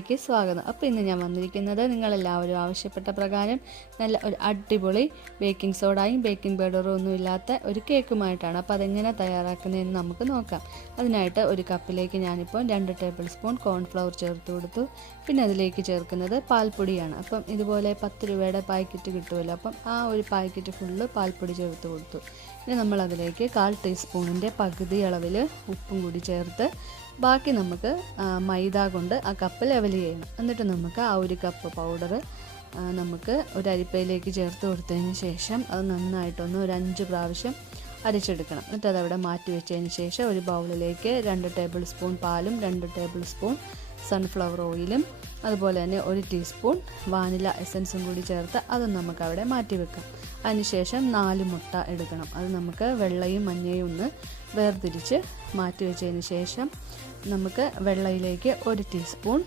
ക്ക് സ്വാഗതം. അപ്പോൾ ഇന്ന് ഞാൻ വന്നിരിക്കുന്നത് നിങ്ങളെല്ലാവരും ആവശ്യപ്പെട്ട പ്രകാരം നല്ല ഒരു അടിപൊളി ബേക്കിംഗ് സോഡയും ബേക്കിംഗ് പൗഡറും ഒന്നും ഇല്ലാത്ത ഒരു കേക്കുമായിട്ടാണ്. അപ്പോൾ അതെങ്ങനെ തയ്യാറാക്കുന്നതെന്ന് നമുക്ക് നോക്കാം. അതിനായിട്ട് ഒരു കപ്പിലേക്ക് ഞാനിപ്പോൾ 2 ടേബിൾ സ്പൂൺ കോൺഫ്ലവർ ചേർത്ത് കൊടുത്തു. പിന്നെ അതിലേക്ക് ചേർക്കുന്നത് പാൽപ്പൊടിയാണ്. അപ്പം ഇതുപോലെ 10 രൂപയുടെ പാക്കറ്റ് കിട്ടുമല്ലോ, അപ്പം ആ ഒരു പാക്കറ്റ് ഫുള്ള് പാൽപ്പൊടി ചേർത്ത് കൊടുത്തു. ഇനി നമ്മളതിലേക്ക് 1/4 ടീസ്പൂണിൻ്റെ പകുതി അളവിൽ ഉപ്പും കൂടി ചേർത്ത് ബാക്കി നമുക്ക് മൈദ കൊണ്ട് ആ കപ്പ് ലെവൽ ചെയ്യണം. എന്നിട്ട് നമുക്ക് ആ ഒരു കപ്പ് പൗഡർ നമുക്ക് ഒരു അരിപ്പയിലേക്ക് ചേർത്ത് കൊടുത്തതിന് ശേഷം അത് നന്നായിട്ടൊന്ന് ഒരു 5 പ്രാവശ്യം അരച്ചെടുക്കണം. എന്നിട്ട് അതവിടെ മാറ്റി വെച്ചതിന് ശേഷം ഒരു ബൗളിലേക്ക് 2 ടേബിൾ സ്പൂൺ പാലും 2 ടേബിൾ സ്പൂൺ സൺഫ്ലവർ ഓയിലും അതുപോലെ തന്നെ 1 ടീസ്പൂൺ വാനില എസൻസും കൂടി ചേർത്ത് അത് നമുക്ക് അവിടെ മാറ്റി വെക്കാം. അതിനുശേഷം 4 മുട്ട എടുക്കണം. അത് നമുക്ക് വെള്ളയും മഞ്ഞയും ഒന്ന് വേർതിരിച്ച് മാറ്റി വെച്ചതിന് ശേഷം നമുക്ക് വെള്ളയിലേക്ക് 1 ടീസ്പൂൺ